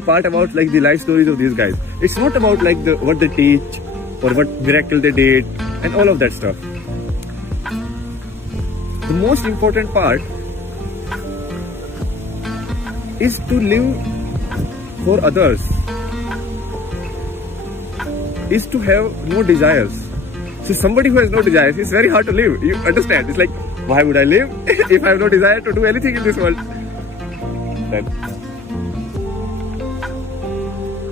part about like the life stories of these guys. It's not about like what they teach or what miracle they did and all of that stuff. The most important part is to live for others, is to have no desires. So somebody who has no desires, it's very hard to live. You understand? It's like, why would I live if I have no desire to do anything in this world?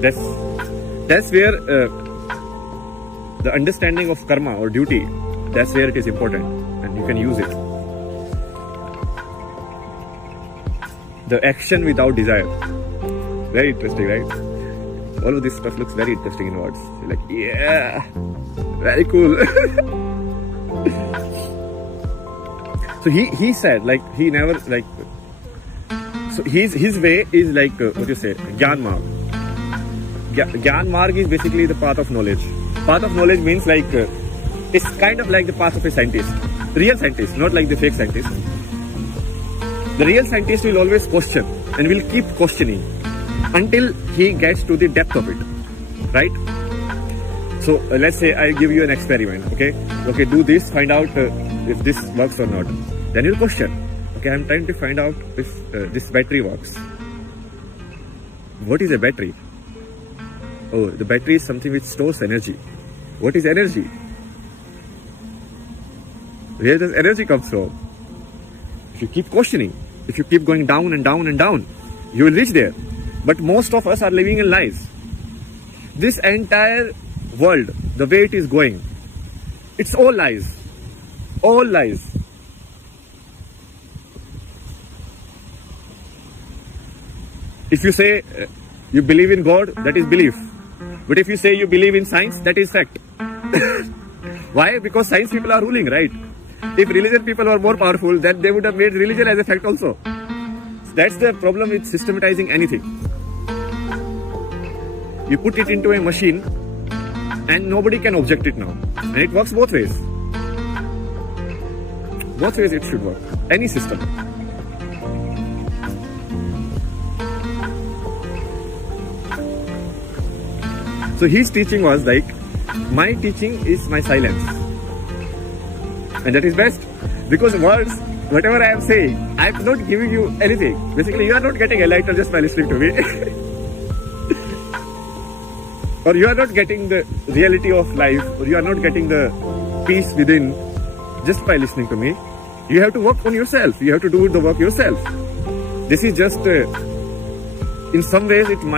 That's where the understanding of karma or duty, that's where it is important and you can use it. The action without desire. Very interesting, right? All of this stuff looks very interesting in words. You're like, yeah, very cool. So he said, like, he never, like, so his way is like, what do you say, Gyan Marg. Gyan Marg is basically the path of knowledge. Path of knowledge means like, it's kind of like the path of a scientist. Real scientist, not like the fake scientist. The real scientist will always question and will keep questioning until he gets to the depth of it, right? So let's say I give you an experiment, okay, do this, find out if this works or not. Then you'll question, okay, I'm trying to find out if this battery works. What is a battery? Oh, the battery is something which stores energy. What is energy? Where does energy come from? If you keep questioning, if you keep going down and down and down, you will reach there. But most of us are living in lies. This entire world, the way it is going, it's all lies. All lies. If you say you believe in God, that is belief. But if you say you believe in science, that is fact. Why? Because science people are ruling, right? If religion people were more powerful, then they would have made religion as a fact also. So that's the problem with systematizing anything. You put it into a machine and nobody can object it now. And it works both ways. Both ways it should work. Any system. So his teaching was like, my teaching is my silence. And that is best. Because words, whatever I am saying, I am not giving you anything. Basically, you are not getting enlightened just by listening to me. Or you are not getting the reality of life, or you are not getting the peace within just by listening to me. You have to work on yourself. You have to do the work yourself. This is just, in some ways, it might